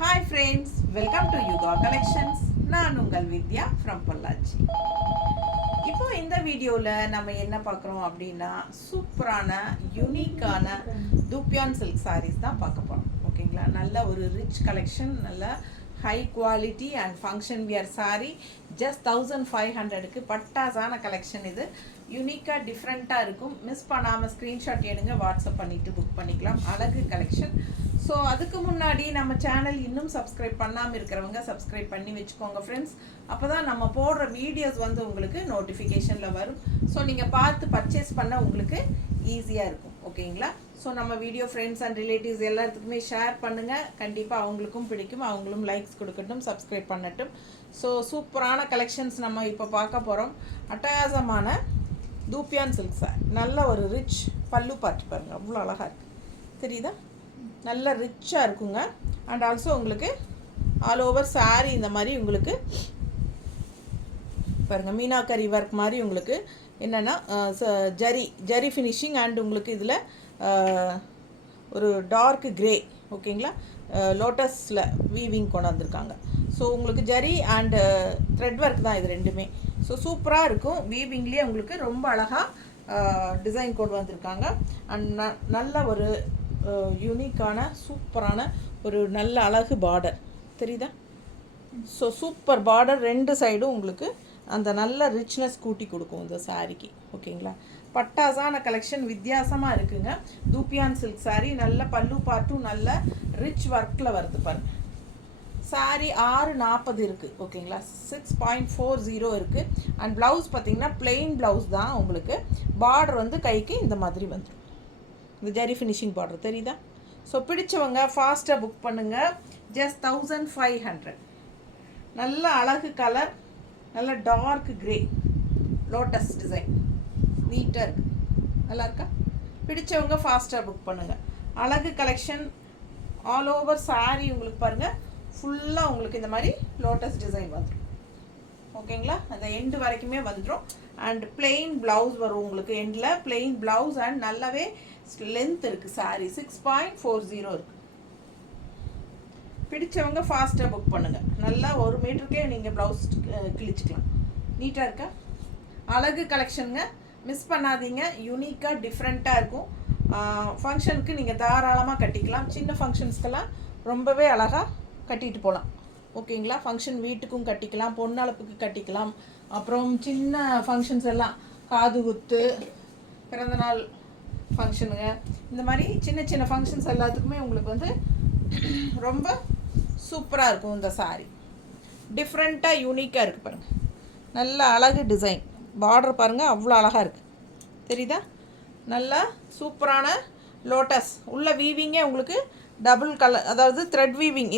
Hi friends, welcome to Yuga Collections. நான் உங்கள் வித்யா from Pollachi. இப்போ இந்த வீடியோவில் நம்ம என்ன பார்க்குறோம் அப்படின்னா சூப்பரான யூனிக்கான தூப்பியான் சில்க் சாரீஸ் தான் பார்க்க போகிறோம். ஓகேங்களா, நல்ல ஒரு ரிச் கலெக்ஷன், நல்ல high quality and function wear sari. Just 1500க்கு பட்டாசான கலெக்ஷன். இது யூனிக்காக டிஃப்ரெண்ட்டாக இருக்கும். மிஸ் பண்ணாமல் ஸ்க்ரீன்ஷாட் எடுங்க, வாட்ஸ்அப் பண்ணிவிட்டு புக் பண்ணிக்கலாம். அழகு கலெக்ஷன். ஸோ அதுக்கு முன்னாடி நம்ம சேனல் இன்னும் சப்ஸ்கிரைப் பண்ணாமல் இருக்கிறவங்க சப்ஸ்கிரைப் பண்ணி வச்சுக்கோங்க ஃப்ரெண்ட்ஸ். அப்போ தான் நம்ம போடுற வீடியோஸ் வந்து உங்களுக்கு நோட்டிஃபிகேஷனில் வரும். ஸோ நீங்கள் பார்த்து பர்ச்சேஸ் பண்ண உங்களுக்கு ஈஸியாக இருக்கும். ஓகேங்களா, ஸோ நம்ம வீடியோ ஃப்ரெண்ட்ஸ் அண்ட் ரிலேட்டிவ்ஸ் எல்லாத்துக்குமே ஷேர் பண்ணுங்கள். கண்டிப்பாக அவங்களுக்கும் பிடிக்கும், அவங்களும் லைக்ஸ் கொடுக்கட்டும், சப்ஸ்கிரைப் பண்ணட்டும். ஸோ சூப்பரான கலெக்ஷன்ஸ் நம்ம இப்போ பார்க்க போகிறோம். அட்டகாசமான தூப்பியான் சில்க் சார், நல்ல ஒரு ரிச் பல்லு பார்த்து பாருங்கள், அவ்வளோ அழகாக இருக்குது, தெரியுதா? நல்ல ரிச்சாக இருக்குங்க. அண்ட் ஆல்சோ உங்களுக்கு ஆல் ஓவர் சாரீ இந்த மாதிரி உங்களுக்கு பாருங்கள் மீனாக்கரி ஒர்க் மாதிரி உங்களுக்கு என்னென்னா ஜரி ஃபினிஷிங் அண்ட் உங்களுக்கு இதில் ஒரு டார்க் கிரே. ஓகேங்களா, லோட்டஸில் வீவிங் கொண்டு வந்திருக்காங்க. ஸோ உங்களுக்கு ஜரி அண்டு த்ரெட் ஒர்க் தான் இது ரெண்டுமே. ஸோ சூப்பராக இருக்கும். வீவிங்லேயே உங்களுக்கு ரொம்ப அழகாக டிசைன் கொண்டு வந்திருக்காங்க. அண்ட் நல்ல ஒரு யூனிக்கான சூப்பரான ஒரு நல்ல அழகு பார்டர், தெரியுதா? ஸோ சூப்பர் பார்டர், ரெண்டு சைடும் உங்களுக்கு அந்த நல்ல ரிச்னஸ் கூட்டி கொடுக்கும் இந்த சாரீக்கு. ஓகேங்களா, பட்டாசான கலெக்ஷன், வித்தியாசமாக இருக்குங்க. தூப்பியான் சில்க் சாரீ, நல்ல பல்லு பார்ட்டும் நல்ல ரிச் ஒர்க்கில் வருது பாருங்க. சாரீ 640 இருக்குது. ஓகேங்களா, 6.40 இருக்குது. அண்ட் ப்ளவுஸ் பார்த்திங்கன்னா பிளெயின் ப்ளவுஸ் தான். உங்களுக்கு பார்டர் வந்து கைக்கு இந்த மாதிரி வந்துடும், இந்த ஜரி ஃபினிஷிங் பார்டர், தெரியுதா? ஸோ பிடிச்சவங்க ஃபாஸ்ட்டாக புக் பண்ணுங்கள். ஜஸ்ட் 1500. நல்ல அழகு கலர், நல்ல டார்க் கிரே லோட்டஸ் டிசைன், நீட்டாக இருக்குது, நல்லா இருக்கா? பிடிச்சவங்க ஃபாஸ்ட்டாக புக் பண்ணுங்கள். அழகு கலெக்ஷன், ஆல் ஓவர் சாரீ உங்களுக்கு பாருங்கள் ஃபுல்லாக உங்களுக்கு இந்த மாதிரி லோட்டஸ் டிசைன் வந்துடும். ஓகேங்களா, அந்த எண்டு வரைக்குமே வந்துடும். அண்ட் பிளெயின் ப்ளவுஸ் வரும் உங்களுக்கு, எண்டில் பிளெயின் ப்ளவுஸ் அண்ட் நல்லாவே லென்த் இருக்குது. சாரீ 6.40 இருக்குது. பிடிச்சவங்க ஃபாஸ்ட்டாக புக் பண்ணுங்கள். நல்லா 1 மீட்டருக்கே நீங்கள் ப்ளவுஸ் கிழிச்சிக்கலாம். நீட்டாக இருக்கா? அழகு கலெக்ஷனுங்க, மிஸ் பண்ணாதீங்க. யூனிக்காக டிஃப்ரெண்ட்டாக இருக்கும். ஃபங்க்ஷனுக்கு நீங்கள் தாராளமாக கட்டிக்கலாம். சின்ன ஃபங்க்ஷன்ஸ்க்கெல்லாம் ரொம்பவே அழகாக கட்டிட்டு போகலாம். ஓகேங்களா, ஃபங்க்ஷன் வீட்டுக்கும் கட்டிக்கலாம், பொண்ணளப்புக்கு கட்டிக்கலாம். அப்புறம் சின்ன ஃபங்க்ஷன்ஸ் எல்லாம் காது குத்து, பிறந்தநாள் ஃபங்க்ஷனுங்க, இந்த மாதிரி சின்ன சின்ன ஃபங்க்ஷன்ஸ் எல்லாத்துக்குமே உங்களுக்கு வந்து ரொம்ப சூப்பராக இருக்கும். இந்த சாரீ டிஃப்ரெண்ட்டாக யூனிக்காக இருக்குது பாருங்கள். நல்ல அழகு டிசைன், பார்டர் பாருங்கள் அவ்வளோ அழகாக இருக்குது, தெரியுதா? நல்லா சூப்பரான லோட்டஸ் உள்ள வீவிங்கே உங்களுக்கு டபுள் கலர், அதாவது த்ரெட் வீவிங்.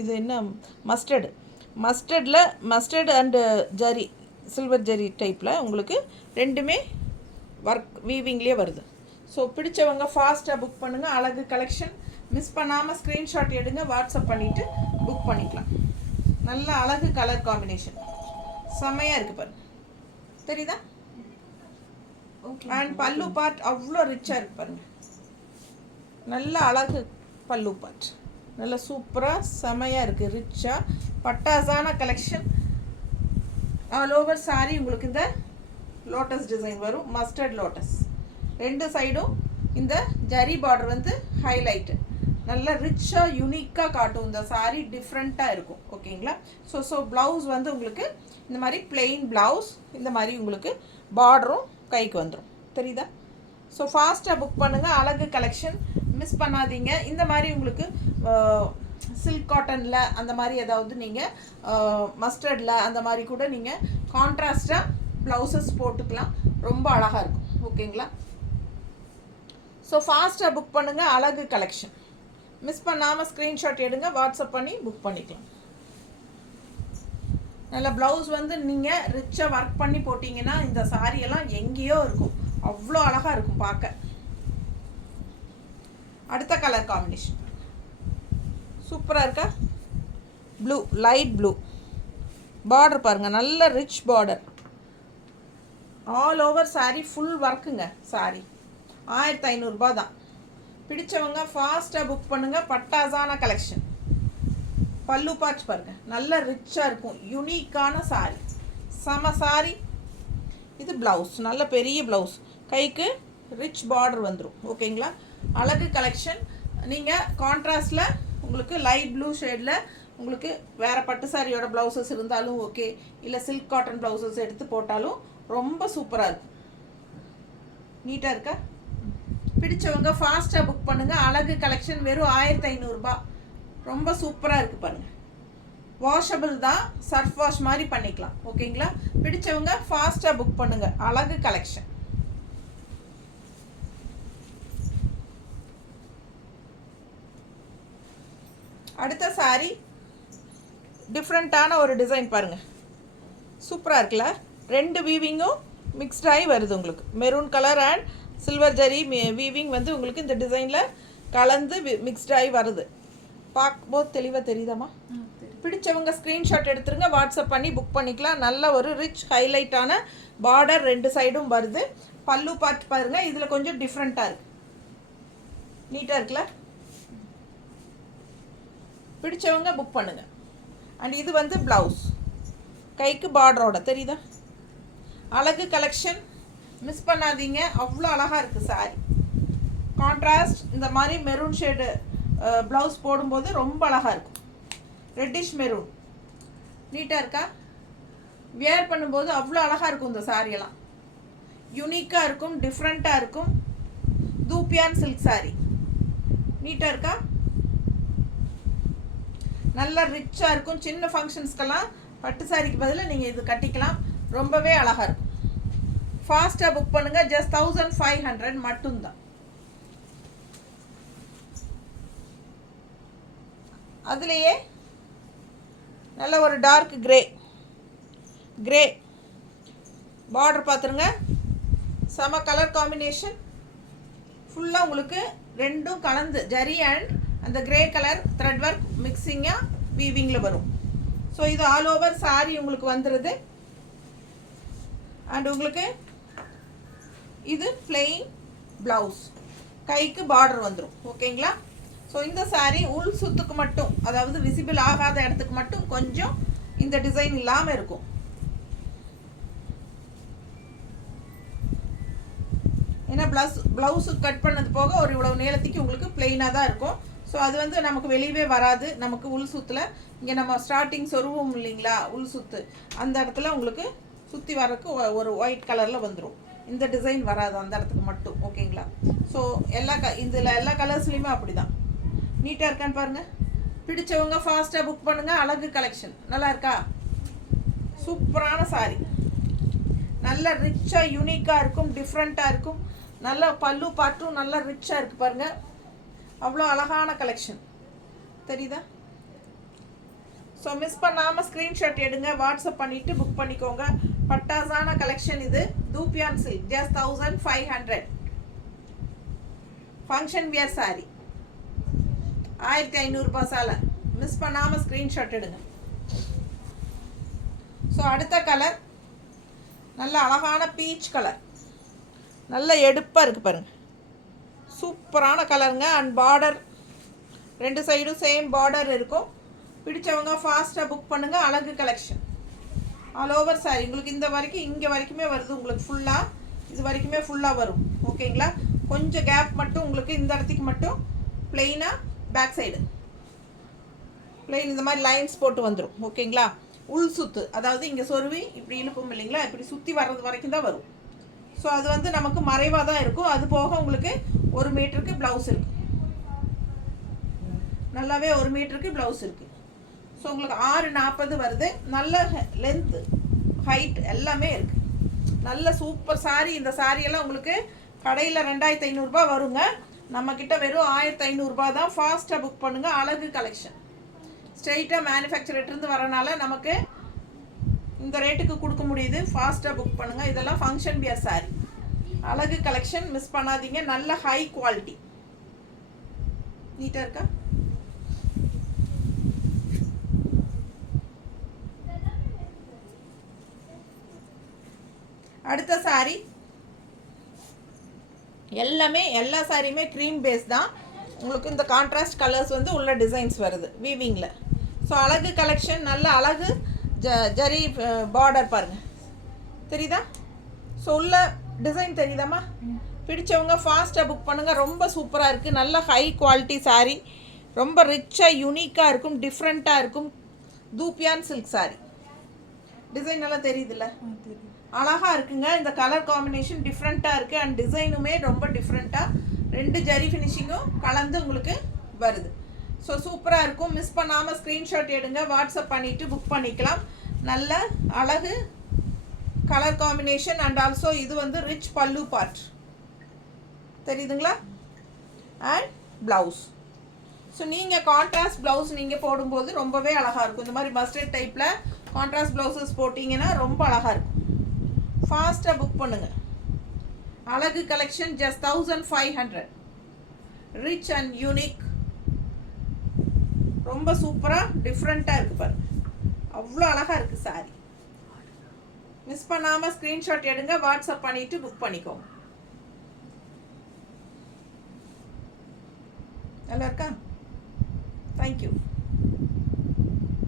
இது என்ன mustard and zari, silver zari டைப்பில் உங்களுக்கு ரெண்டுமே ஒர்க் வீவிங்லேயே வருது. ஸோ பிடிச்சவங்க ஃபாஸ்ட்டாக புக் பண்ணுங்கள். அழகு கலெக்ஷன், மிஸ் பண்ணாமல் ஸ்க்ரீன்ஷாட் எடுங்க, வாட்ஸ்அப் பண்ணிவிட்டு புக் பண்ணிக்கலாம். நல்ல அழகு கலர் காம்பினேஷன், செம்மையாக இருக்குது பாருங்கள், தெரியுதா? அண்ட் பல்லு பார்ட் அவ்வளோ ரிச்சாக இருக்குது பாருங்கள். நல்ல அழகு பல்லு பார்ட், நல்ல சூப்பராக செமையாக இருக்குது, ரிச்சாக பட்டாசான கலெக்ஷன். ஆல் ஓவர் சாரீ உங்களுக்கு இந்த லோட்டஸ் டிசைன் வரும், மஸ்டர்ட் லோட்டஸ். ரெண்டு சைடும் இந்த ஜரி பார்டர் வந்து ஹைலைட்டு, நல்ல ரிச்சாக யூனிக்காக காட்டும். இந்த சாரீ டிஃப்ரெண்ட்டாக இருக்கும். ஓகேங்களா, ஸோ ப்ளவுஸ் வந்து உங்களுக்கு இந்த மாதிரி பிளெயின் ப்ளவுஸ், இந்த மாதிரி உங்களுக்கு பார்டரும் கைக்கு வந்துடும், தெரியுதா? ஸோ ஃபாஸ்ட்டாக புக் பண்ணுங்கள். அழகு கலெக்ஷன், மிஸ் பண்ணாதீங்க. இந்த மாதிரி உங்களுக்கு சில்க் காட்டனில் அந்த மாதிரி ஏதாவது நீங்கள் மஸ்டர்டில் அந்த மாதிரி கூட நீங்கள் கான்ட்ராஸ்டாக ப்ளவுசஸ் போட்டுக்கலாம், ரொம்ப அழகாக இருக்கும். ஓகேங்களா, ஸோ ஃபாஸ்ட்டாக புக் பண்ணுங்கள். அழகு கலெக்ஷன், மிஸ் பண்ணாமல் ஸ்க்ரீன்ஷாட் எடுங்க, வாட்ஸ்அப் பண்ணி புக் பண்ணிக்கலாம். நல்ல ப்ளவுஸ் வந்து நீங்கள் ரிச்சாக ஒர்க் பண்ணி போட்டிங்கன்னா இந்த சாரியெல்லாம் எங்கேயோ இருக்கும், அவ்வளோ அழகாக இருக்கும் பார்க்க. அடுத்த கலர் காம்பினேஷன் சூப்பராக இருக்கா? ப்ளூ, லைட் ப்ளூ பார்டர் பாருங்கள், நல்ல rich border. All over sari full ஒர்க்குங்க. சாரீ 1500 தான். பிடிச்சவங்க ஃபாஸ்ட்டாக புக் பண்ணுங்கள். பட்டாசான கலெக்ஷன். பல்லு பார்ட் பாருங்கள், நல்ல ரிச்சாக இருக்கும், யூனிக்கான சாரி, செம சாரி. இது ப்ளவுஸ், நல்ல பெரிய ப்ளவுஸ், கைக்கு ரிச் பார்டர் வந்துடும். ஓகேங்களா, அழகு கலெக்ஷன். நீங்கள் கான்ட்ராஸ்டில் உங்களுக்கு லைட் ப்ளூ ஷேடில் உங்களுக்கு வேறு பட்டு சாரியோட ப்ளவுசஸ் இருந்தாலும் ஓகே, இல்லை சில்க் காட்டன் ப்ளவுசஸ் எடுத்து போட்டாலும் ரொம்ப சூப்பராக இருக்கும். நீட்டாக இருக்கா? பிடிச்சவங்க ஃபாஸ்ட்டாக புக் பண்ணுங்கள். அழகு கலெக்ஷன் வெறும் 1500 ரொம்ப சூப்பராக இருக்குது பாருங்கள். வாஷபிள் தான், சர்ஃப் வாஷ் மாதிரி பண்ணிக்கலாம். ஓகேங்களா, பிடிச்சவங்க ஃபாஸ்ட்டாக புக் பண்ணுங்கள். அழகு கலெக்ஷன். அடுத்த சாரி டிஃப்ரெண்ட்டான ஒரு டிசைன் பாருங்கள், சூப்பராக இருக்குல்ல. 2 வீவிங்கும் மிக்ஸ்டாகி வருது உங்களுக்கு. Maroon colour and silver zari weaving வந்து உங்களுக்கு இந்த டிசைனில் கலந்து மிக்ஸ்டாகி வருது. பார்க்கும்போது தெளிவாக தெரியுதாம்மா? பிடிச்சவங்க ஸ்க்ரீன்ஷாட் எடுத்துருங்க, வாட்ஸ்அப் பண்ணி புக் பண்ணிக்கலாம். நல்ல ஒரு ரிச் ஹைலைட்டான பார்டர் 2 சைடும் வருது. பல்லு பார்த்து பாருங்கள், இதில் கொஞ்சம் டிஃப்ரெண்ட்டாக இருக்குது, நீட்டாக இருக்குல்ல. பிடிச்சவங்க புக் பண்ணுங்கள். அண்ட் இது வந்து ப்ளவுஸ், கைக்கு பார்டரோட தெரியுதா? அழகு கலெக்ஷன், மிஸ் பண்ணாதீங்க. அவ்வளோ அழகாக இருக்குது சாரி. கான்ட்ராஸ்ட் இந்த மாதிரி மெரூன் ஷேடு ப்ளவுஸ் போடும்போது ரொம்ப அழகாக இருக்கும். ரெட்டிஷ் மெரூன், நீட்டாக இருக்கா? வியர் பண்ணும்போது அவ்வளோ அழகாக இருக்கும். இந்த சாரியெல்லாம் யூனிக்காக இருக்கும், டிஃப்ரெண்ட்டாக இருக்கும். தூப்பியான் சில்க் சாரி, நீட்டாக இருக்கா? நல்லா ரிச்சாக இருக்கும். சின்ன ஃபங்க்ஷன்ஸ்க்கெல்லாம் பட்டு சாரிக்கு பதிலாக நீங்கள் இது கட்டிக்கலாம். ரொம்பவே அழகாக இருக்கும். ஃபாஸ்ட்டாக புக் பண்ணுங்கள். ஜஸ்ட் 1500 மட்டும்தான். அதுலேயே நல்ல ஒரு டார்க் கிரே பார்டர் பார்த்துருங்க, செம கலர் காம்பினேஷன். ஃபுல்லாக உங்களுக்கு ரெண்டும் கலந்து ஜரி அண்ட் அந்த கிரே கலர் த்ரெட் ஒர்க் மிக்சிங்காக வீவிங்கில் வரும். ஸோ இது ஆல் ஓவர் சாரி உங்களுக்கு வந்துடுது. அண்ட் உங்களுக்கு இது பிளெயின் ப்ளவுஸ், கைக்கு பார்டர் வந்துடும். ஓகேங்களா, ஸோ இந்த சாரீ உள் சுத்துக்கு மட்டும், அதாவது விசிபிள் ஆகாத இடத்துக்கு மட்டும் கொஞ்சம் இந்த டிசைன் இல்லாமல் இருக்கும். ஏன்னா ப்ளவுஸு கட் பண்ணது போக ஒரு இவ்வளோ நீளத்துக்கு உங்களுக்கு பிளெயினாக தான் இருக்கும். ஸோ அது வந்து நமக்கு வெளியவே வராது. நமக்கு உள் சுத்தில் இங்கே நம்ம ஸ்டார்டிங் சொருவோம் இல்லைங்களா, உள் சுத்து அந்த இடத்துல உங்களுக்கு சுற்றி வரக்கு ஒரு ஒயிட் கலரில் வந்துடும். இந்த டிசைன் வராது அந்த இடத்துக்கு மட்டும். ஓகேங்களா, ஸோ இதில் எல்லா கலர்ஸ்லேயுமே அப்படி தான். நீட்டாக இருக்கான்னு பாருங்கள். பிடிச்சவங்க ஃபாஸ்ட்டாக புக் பண்ணுங்கள். அழகு கலெக்ஷன் நல்லா இருக்கா? சூப்பரான சாரி, நல்ல ரிச்சாக யூனிக்காக இருக்கும், டிஃப்ரெண்ட்டாக இருக்கும். நல்ல பல்லு பாட்டும் நல்லா ரிச்சாக இருக்குது பாருங்கள். அவ்வளோ அழகான கலெக்ஷன் தெரியுதா? ஸோ மிஸ் பண்ணாமல் ஸ்க்ரீன்ஷாட் எடுங்க, வாட்ஸ்அப் பண்ணிவிட்டு புக் பண்ணிக்கோங்க. பட்டாசான கலெக்ஷன் இது. தூப்பியான் silk, just 1500. Function wear sorry 1500 சாலை. மிஸ் பண்ணாமல் ஸ்க்ரீன்ஷாட் எடுங்க. ஸோ அடுத்த கலர் நல்ல அழகான பீச் கலர், நல்ல எடுப்பாக இருக்குது பாருங்கள். சூப்பரான கலருங்க. அண்ட் பார்டர் 2 சைடும் சேம் பார்டர் இருக்கும். பிடிச்சவங்க ஃபாஸ்ட்டாக புக் பண்ணுங்கள். அழகு கலெக்ஷன் ஆல் ஓவர் சாரி உங்களுக்கு இந்த வரைக்கும் இங்கே வரைக்குமே வருது. உங்களுக்கு ஃபுல்லாக இது வரைக்குமே ஃபுல்லாக வரும். ஓகேங்களா, கொஞ்சம் கேப் மட்டும் உங்களுக்கு இந்த இடத்துக்கு மட்டும் பிளெயினாக பேக் சைடு பிளெயின் இந்த மாதிரி லைன்ஸ் போட்டு வந்துடும். ஓகேங்களா, உள் சுத்து, அதாவது இங்கே சொருவி இப்படி இழுப்போம் இல்லைங்களா, இப்படி சுற்றி வர்றது வரைக்கும் தான் வரும். ஸோ அது வந்து நமக்கு மறைவாக தான் இருக்கும். அது போக உங்களுக்கு 1 மீட்டருக்கு ப்ளவுஸ் இருக்குது, நல்லாவே 1 மீட்டருக்கு ப்ளவுஸ் இருக்குது. ஸோ உங்களுக்கு 640 வருது. நல்ல லென்த்து ஹைட் எல்லாமே இருக்குது. நல்ல சூப்பர் சாரீ. இந்த சாரியெல்லாம் உங்களுக்கு கடையில் 2500 வருங்க. நம்மக்கிட்ட வெறும் 1500 தான். ஃபாஸ்ட்டாக புக் பண்ணுங்கள். அழகு கலெக்ஷன் ஸ்ட்ரெயிட்டாக மேனுஃபேக்சர்லேருந்து வரனால நமக்கு இந்த ரேட்டுக்கு கொடுக்க முடியுது. ஃபாஸ்ட்டாக புக் பண்ணுங்கள். இதெல்லாம் ஃபங்க்ஷன் வியர் சாரி. அழகு கலெக்ஷன் மிஸ் பண்ணாதீங்க. நல்ல ஹை குவாலிட்டி, நீட்டாக இருக்கா? அடுத்த சாரி எல்லா சாரியுமே க்ரீம் பேஸ் தான். உங்களுக்கு இந்த கான்ட்ராஸ்ட் கலர்ஸ் வந்து உள்ள டிசைன்ஸ் வருது வீவிங்கில். ஸோ அழகு கலெக்ஷன், நல்ல அழகு ஜரி பார்டர் பாருங்கள், தெரியுதா? ஸோ உள்ள டிசைன் தெரியுதாம்மா? பிடிச்சவங்க ஃபாஸ்ட்டாக புக் பண்ணுங்கள். ரொம்ப சூப்பராக இருக்குது, நல்ல ஹை குவாலிட்டி சாரீ, ரொம்ப ரிச்சாக யூனிக்காக இருக்கும், டிஃப்ரெண்ட்டாக இருக்கும். தூப்பியான் சில்க் சாரீ டிசைன் நல்லா தெரியுதுல்ல, அழகாக இருக்குங்க. இந்த கலர் காம்பினேஷன் டிஃப்ரெண்ட்டாக இருக்குது அண்ட் டிசைனுமே ரொம்ப டிஃப்ரெண்ட்டாக, 2 ஜரி ஃபினிஷிங்கும் கலந்து உங்களுக்கு வருது. ஸோ சூப்பராக இருக்கும். மிஸ் பண்ணாமல் ஸ்க்ரீன்ஷாட் எடுங்க, வாட்ஸ்அப் பண்ணிவிட்டு புக் பண்ணிக்கலாம். நல்ல அழகு கலர் காம்பினேஷன் அண்ட் ஆல்சோ இது வந்து ரிச் பல்லு பார்ட் தெரியுதுங்களா, அண்ட் ப்ளவுஸ். ஸோ நீங்கள் கான்ட்ராஸ்ட் ப்ளவுஸ் நீங்கள் போடும்போது ரொம்பவே அழகாக இருக்கும். இந்த மாதிரி மஸ்டர்ட் டைப்பில் கான்ட்ராஸ்ட் ப்ளவுசஸ் போட்டிங்கன்னா ரொம்ப அழகாக இருக்கும். ஃபாஸ்ட்டாக புக் பண்ணுங்கள். அழகு collection just 1500. Rich and unique, ரொம்ப சூப்பராக டிஃப்ரெண்ட்டாக இருக்குது பாருங்கள், அவ்வளோ அழகாக இருக்குது சாரி. மிஸ் பண்ணாமல் ஸ்க்ரீன்ஷாட் எடுங்க, வாட்ஸ்அப் பண்ணிவிட்டு புக் பண்ணிக்கோங்க. நல்லா இருக்கா? தேங்க்யூ.